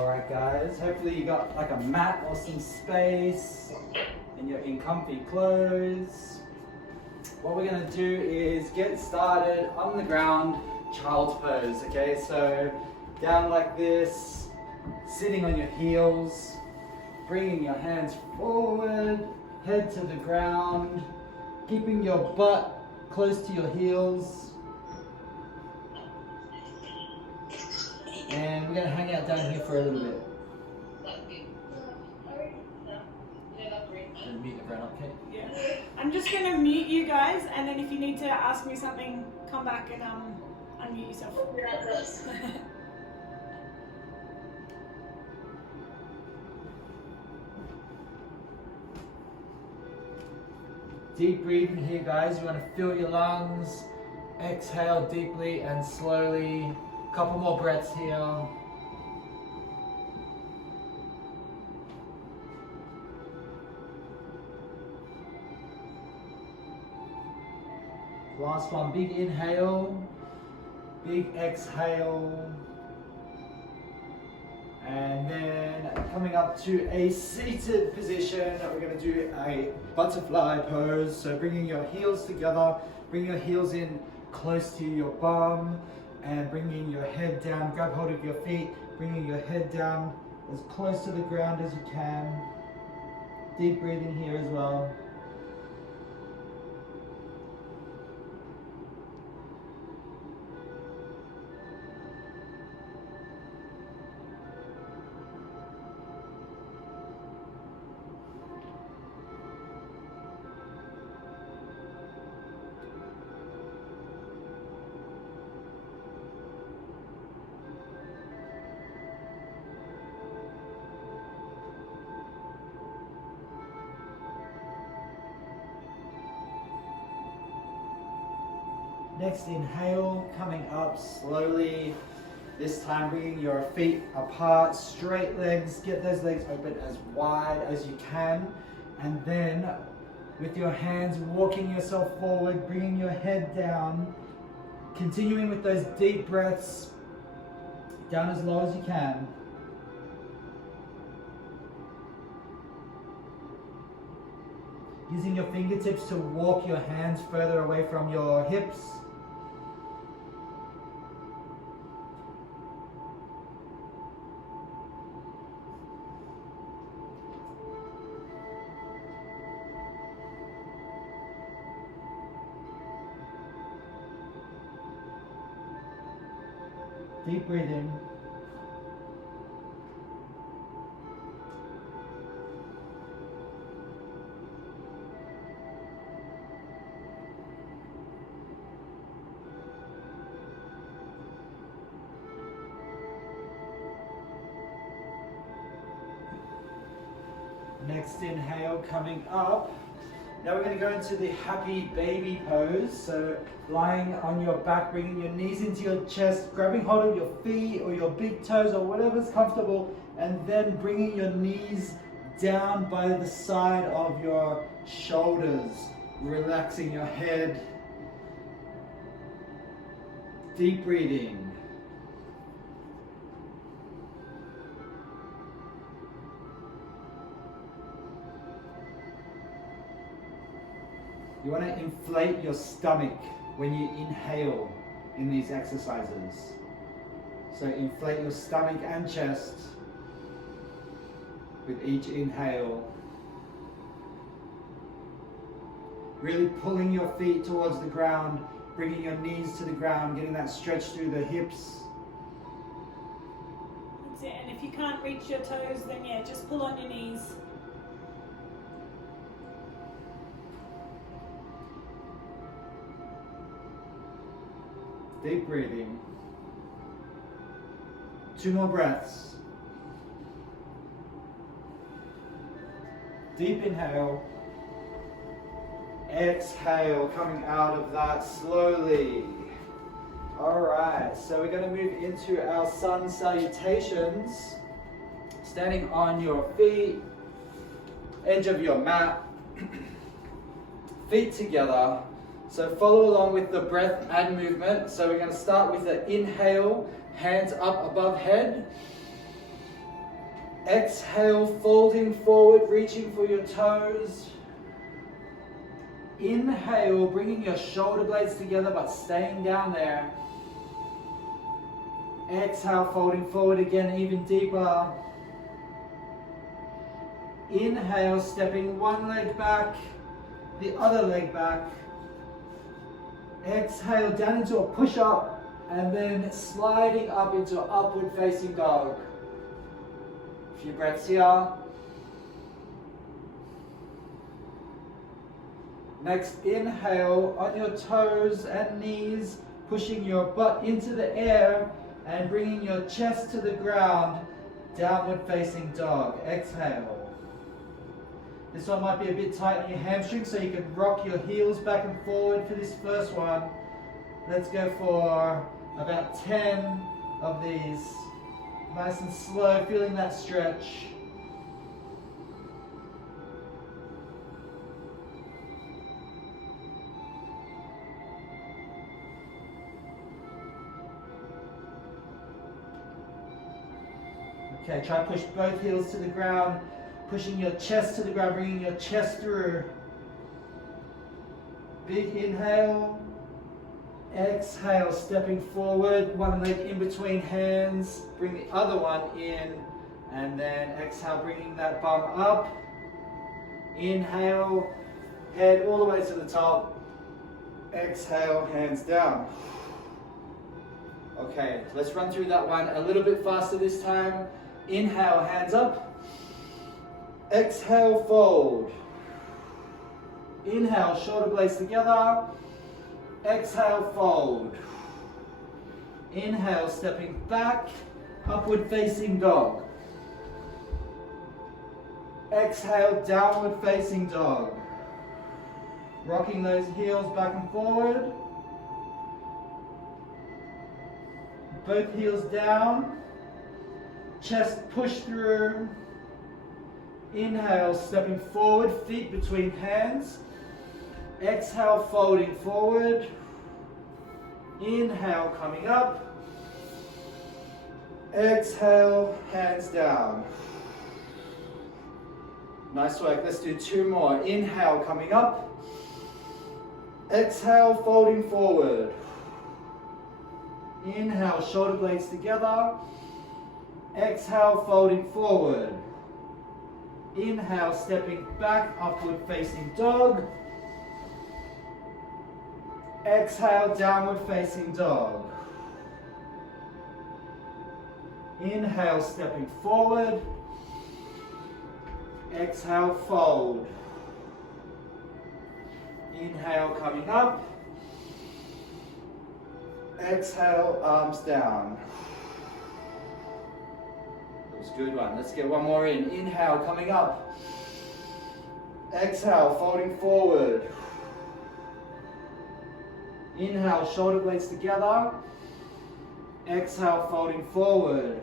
Alright guys, hopefully you got like a mat or some space and you're in comfy clothes. What we're going to do is get started on the ground, child's pose, okay? So down like this, sitting on your heels, bringing your hands forward, head to the ground, keeping your butt close to your heels. And we're going to hang out down here for a little bit. Mute everyone up, okay? Yeah. I'm just going to mute you guys, and then if you need to ask me something, come back and unmute yourself. Deep breathing here, guys. You want to fill your lungs. Exhale deeply and slowly. Couple more breaths here. Last one, big inhale, big exhale. And then coming up to a seated position, we're going to do a butterfly pose. So bringing your heels together, bring your heels in close to your bum and bringing your head down. Grab hold of your feet, bringing your head down as close to the ground as you can. Deep breathing here as well. Next inhale, coming up slowly. This time bringing your feet apart, straight legs. Get those legs open as wide as you can. And then with your hands, walking yourself forward, bringing your head down. Continuing with those deep breaths, down as low as you can. Using your fingertips to walk your hands further away from your hips. Deep breathing. Next inhale, coming up. Now we're going to go into the happy baby pose. So lying on your back, bringing your knees into your chest, grabbing hold of your feet or your big toes or whatever's comfortable, and then bringing your knees down by the side of your shoulders, relaxing your head. Deep breathing. You want to inflate your stomach when you inhale in these exercises. So inflate your stomach and chest with each inhale. Really pulling your feet towards the ground, bringing your knees to the ground, getting that stretch through the hips. That's it. And if you can't reach your toes, then yeah, just pull on your knees. Deep breathing. 2 more breaths. Deep inhale. Exhale, coming out of that slowly. Alright, so we're going to move into our sun salutations. Standing on your feet, edge of your mat, feet together. So follow along with the breath and movement. So we're going to start with the inhale, hands up above head. Exhale, folding forward, reaching for your toes. Inhale, bringing your shoulder blades together but staying down there. Exhale, folding forward again, even deeper. Inhale, stepping one leg back, the other leg back. Exhale, down into a push-up, and then sliding up into an upward facing dog. A few breaths here. Next, inhale on your toes and knees, pushing your butt into the air and bringing your chest to the ground, downward facing dog. Exhale. This one might be a bit tight on your hamstrings, so you can rock your heels back and forward for this first one. Let's go for about 10 of these. Nice and slow, feeling that stretch. Okay, try to push both heels to the ground, pushing your chest to the ground, bringing your chest through. Big inhale. Exhale, stepping forward, one leg in between hands. Bring the other one in, and then exhale, bringing that bum up. Inhale, head all the way to the top. Exhale, hands down. Okay, let's run through that one a little bit faster this time. Inhale, hands up. Exhale, fold. Inhale, shoulder blades together. Exhale, fold. Inhale, stepping back, upward facing dog. Exhale, downward facing dog. Rocking those heels back and forward. Both heels down. Chest push through. Inhale, stepping forward, feet between hands. Exhale, folding forward. Inhale, coming up. Exhale, hands down. Nice work. Let's do two more. Inhale, coming up. Exhale, folding forward. Inhale, shoulder blades together. Exhale, folding forward. Inhale, stepping back, upward facing dog. Exhale, downward facing dog. Inhale, stepping forward. Exhale, fold. Inhale, coming up. Exhale, arms down. That was a good one. Let's get one more in. Inhale, coming up. Exhale, folding forward. Inhale, shoulder blades together. Exhale, folding forward.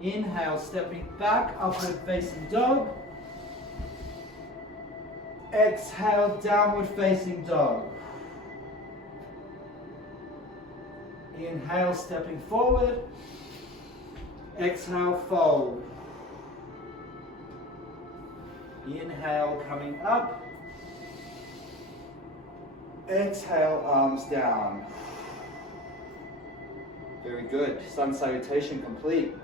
Inhale, stepping back, upward facing dog. Exhale, downward facing dog. Inhale, stepping forward. Exhale, fold. Inhale, coming up. Exhale, arms down. Very good. Sun salutation complete.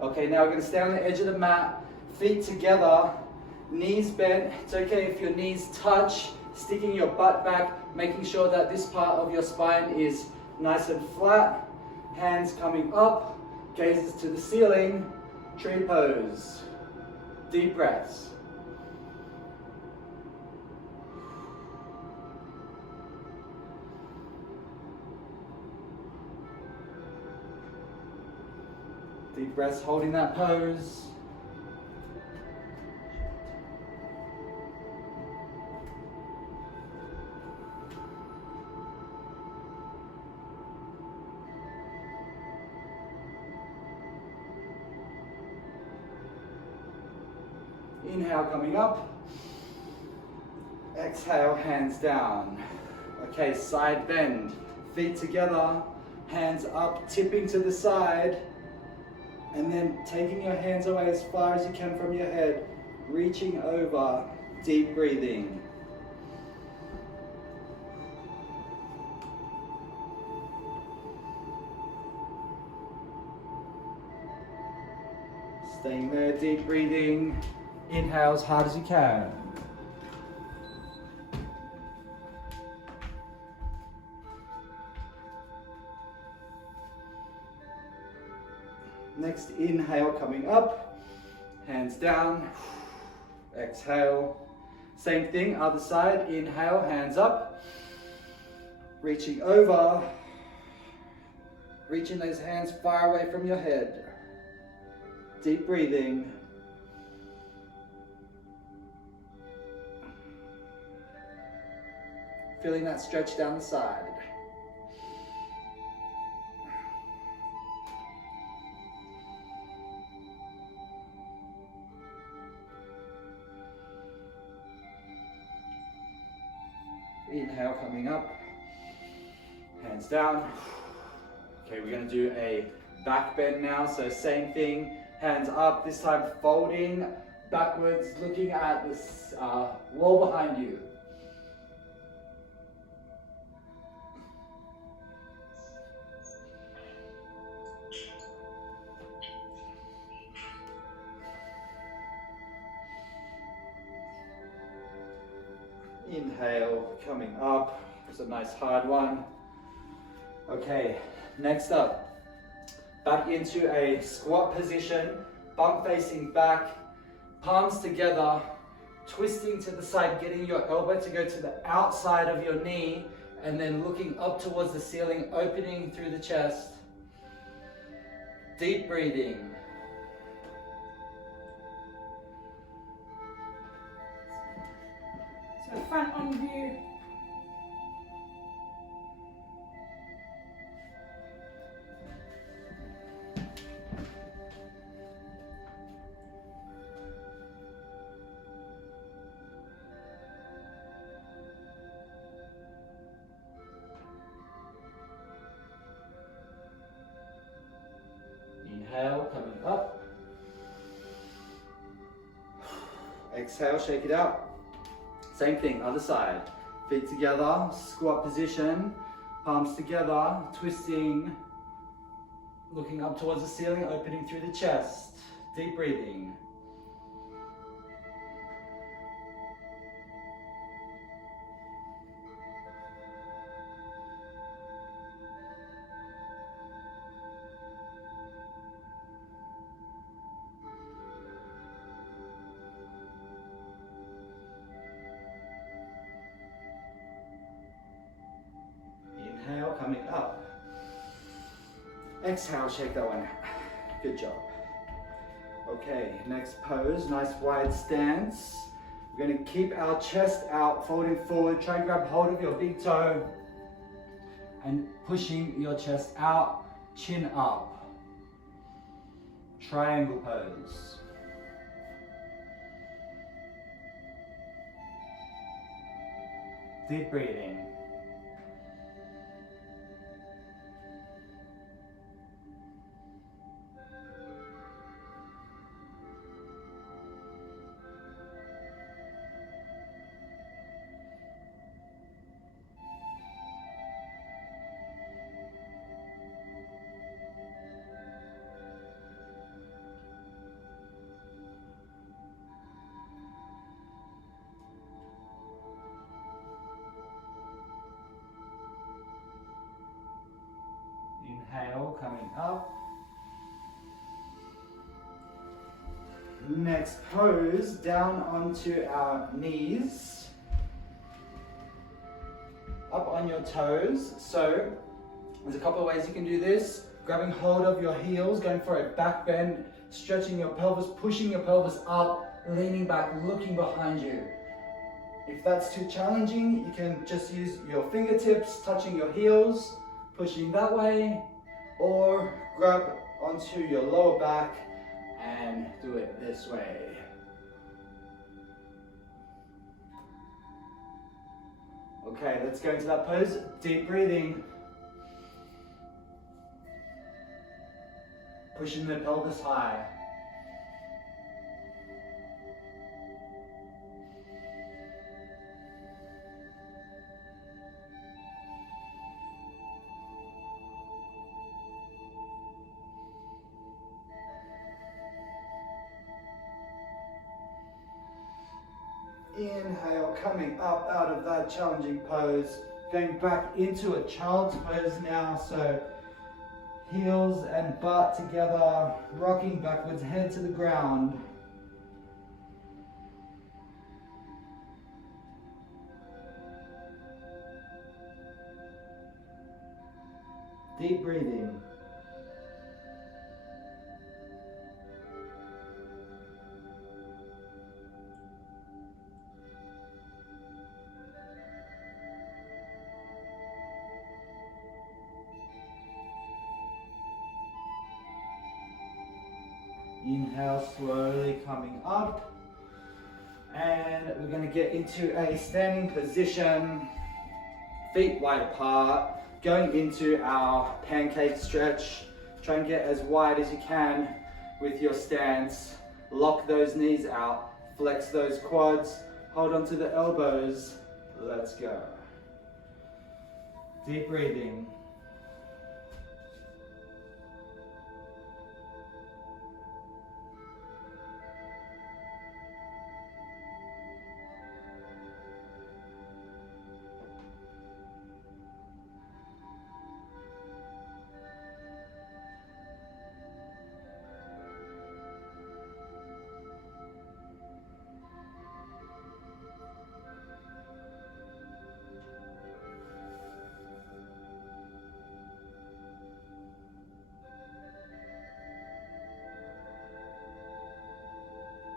Okay, now we're going to stay on the edge of the mat, feet together, knees bent. It's okay if your knees touch, sticking your butt back, making sure that this part of your spine is nice and flat. Hands coming up, gazes to the ceiling, tree pose. Deep breaths. Deep breaths, holding that pose. Inhale, coming up. Exhale, hands down. Okay, side bend. Feet together, hands up, tipping to the side. And then taking your hands away as far as you can from your head, reaching over, deep breathing. Staying there, deep breathing. Inhale as hard as you can. Next inhale coming up, hands down, exhale. Same thing, other side, inhale, hands up, reaching over, reaching those hands far away from your head. Deep breathing. Feeling that stretch down the side. Inhale coming up, hands down. Okay, we're going to do a back bend now. So same thing, hands up, this time folding backwards, looking at this wall behind you. Inhale, coming up. It's a nice hard one. Okay, next up, back into a squat position, bump facing back, palms together, twisting to the side, getting your elbow to go to the outside of your knee, and then looking up towards the ceiling, opening through the chest. Deep breathing. So front on view. Inhale, coming up. Exhale, shake it out. Same thing, other side. Feet together, squat position, palms together, twisting, looking up towards the ceiling, opening through the chest. Deep breathing. Inhale, coming up. Exhale, shake that one out. Good job. Okay, next pose, nice wide stance. We're going to keep our chest out, folding forward. Try and grab hold of your big toe and pushing your chest out, chin up. Triangle pose. Deep breathing. Inhale, coming up. Next pose, down onto our knees. Up on your toes. So, there's a couple of ways you can do this. Grabbing hold of your heels, going for a back bend, stretching your pelvis, pushing your pelvis up, leaning back, looking behind you. If that's too challenging, you can just use your fingertips, touching your heels, pushing that way, or grab onto your lower back and do it this way. Okay, let's go into that pose. Deep breathing. Pushing the pelvis high. Inhale, coming up out of that challenging pose, going back into a child's pose now, so heels and butt together, rocking backwards, head to the ground. Deep breathing. Inhale, slowly coming up, and we're going to get into a standing position, feet wide apart, going into our pancake stretch. Try and get as wide as you can with your stance. Lock those knees out, flex those quads, hold onto the elbows. Let's go. Deep breathing.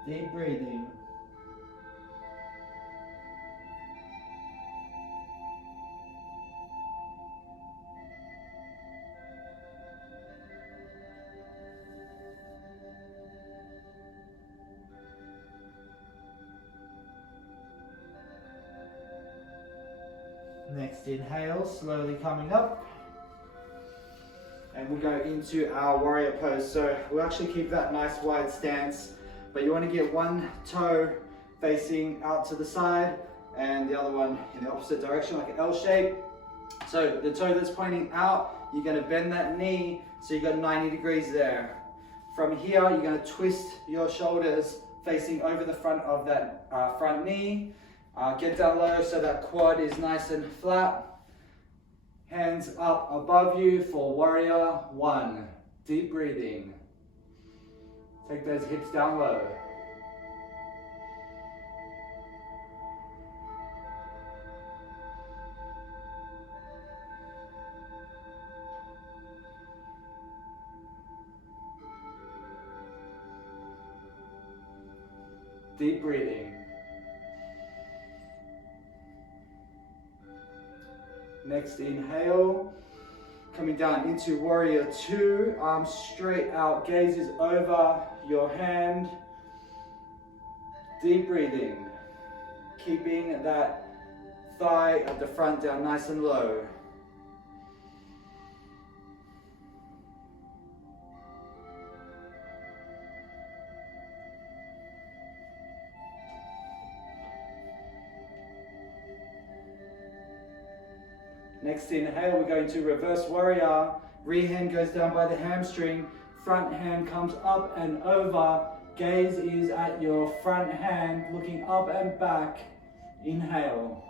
Deep breathing. Next inhale, slowly coming up. And we'll go into our warrior pose. So we'll actually keep that nice wide stance, but you want to get one toe facing out to the side and the other one in the opposite direction, like an L shape. So the toe that's pointing out, you're going to bend that knee, so you got 90 degrees there. From here, you're going to twist your shoulders facing over the front of that front knee. Get down low so that quad is nice and flat. Hands up above you for warrior one. Deep breathing. Take those hips down low. Deep breathing. Next inhale, coming down into warrior two, arms straight out, gaze is over your hand. Deep breathing, keeping that thigh at the front down nice and low. Next inhale, we're going to reverse warrior. Rear hand goes down by the hamstring. Front hand comes up and over. Gaze is at your front hand, looking up and back. Inhale.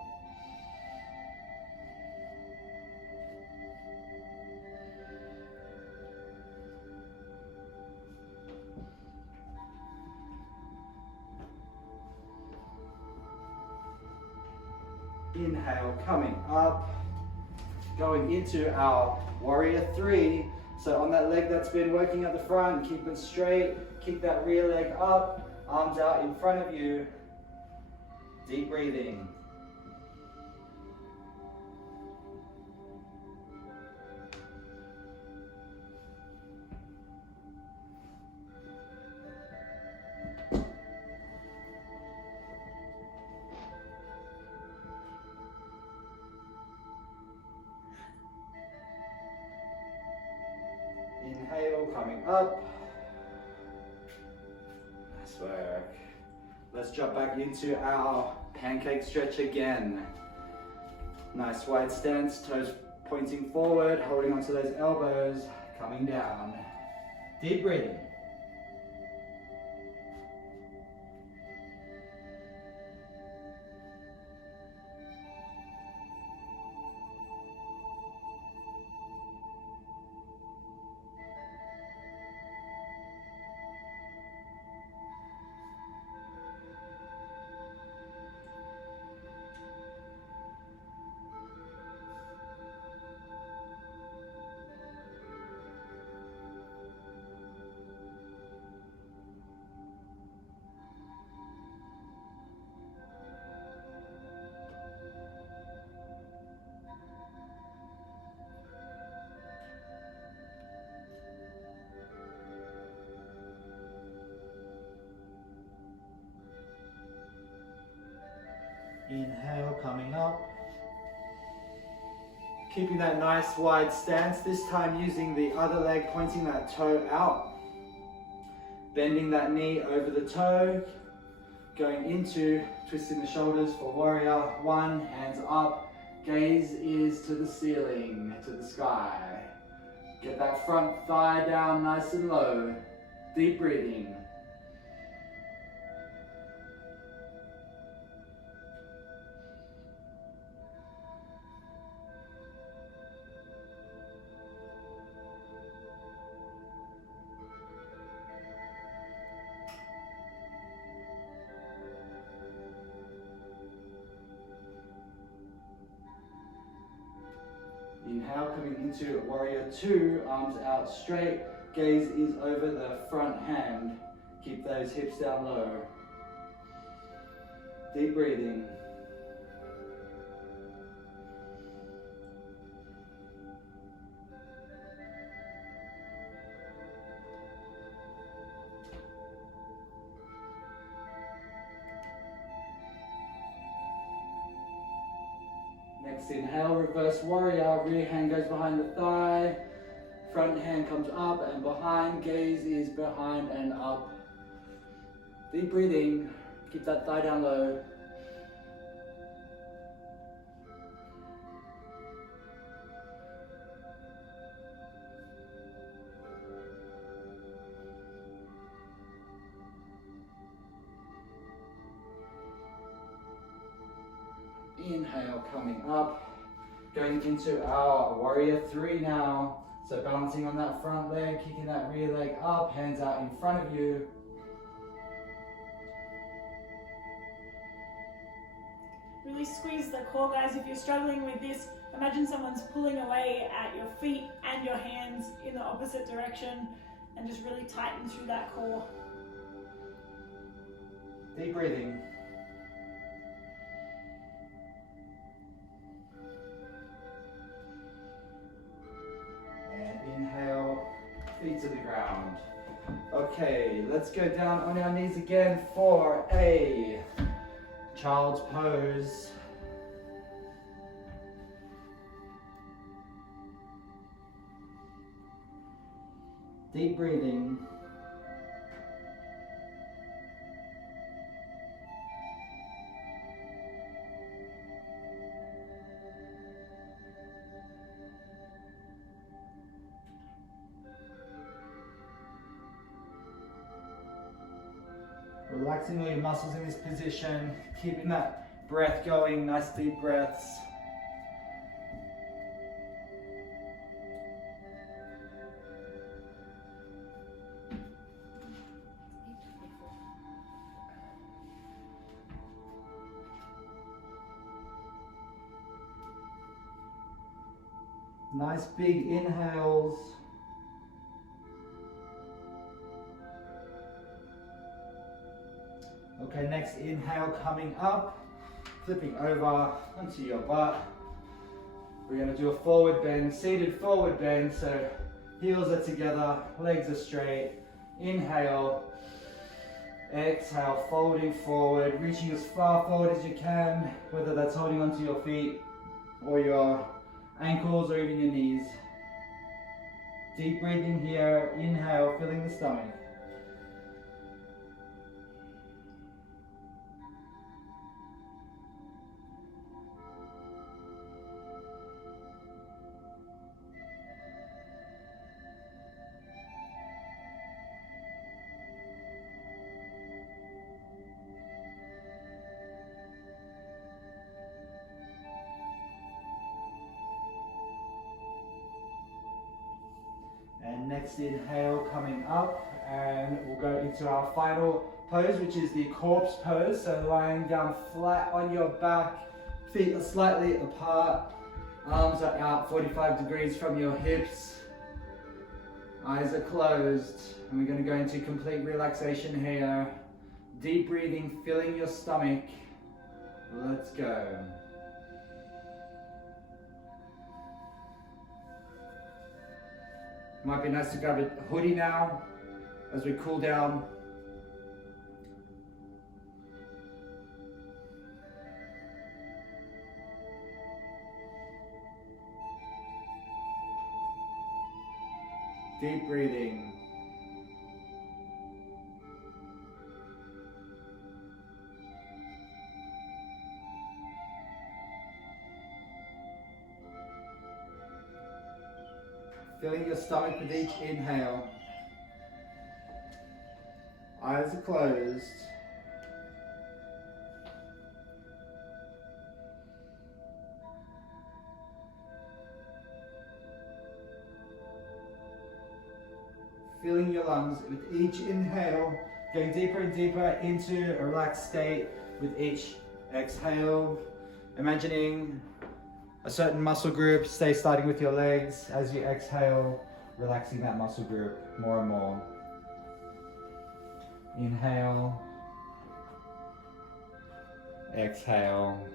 Inhale, coming up. Going into our warrior three. So on that leg that's been working at the front, keep it straight, kick that rear leg up, arms out in front of you. Deep breathing. Inhale, coming up. Nice work. Let's jump back into our pancake stretch again. Nice wide stance, toes pointing forward, holding onto those elbows, coming down. Deep breathing. Inhale, coming up. Keeping that nice wide stance, this time using the other leg, pointing that toe out. Bending that knee over the toe. Going into twisting the shoulders for warrior one, hands up. Gaze is to the ceiling, to the sky. Get that front thigh down nice and low. Deep breathing. Inhale, coming into warrior two, arms out straight, gaze is over the front hand. Keep those hips down low. Deep breathing. Next inhale, reverse warrior, rear hand goes behind the thigh, front hand comes up and behind, gaze is behind and up. Deep breathing, keep that thigh down low. Inhale, coming up, going into our warrior three now. So balancing on that front leg, kicking that rear leg up, hands out in front of you. Really squeeze the core, guys. If you're struggling with this, imagine someone's pulling away at your feet and your hands in the opposite direction, and just really tighten through that core. Deep breathing. And inhale, feet to the ground. Okay, let's go down on our knees again for a child's pose. Deep breathing. Relaxing all your muscles in this position, keeping that breath going, nice deep breaths. Nice big inhales. Okay, next inhale coming up, flipping over onto your butt. We're going to do a forward bend, seated forward bend, so heels are together, legs are straight. Inhale, exhale, folding forward, reaching as far forward as you can, whether that's holding onto your feet or your ankles or even your knees. Deep breathing here. Inhale, filling the stomach. And next inhale, coming up, and we'll go into our final pose, which is the corpse pose. So lying down flat on your back, feet are slightly apart, arms are out 45 degrees from your hips, eyes are closed, and we're going to go into complete relaxation here. Deep breathing, filling your stomach. Let's go. Might be nice to grab a hoodie now as we cool down. Deep breathing. Filling your stomach with each inhale. Eyes are closed. Filling your lungs with each inhale, going deeper and deeper into a relaxed state with each exhale. Imagining a certain muscle group, stay starting with your legs as you exhale, relaxing that muscle group more and more. Inhale, exhale.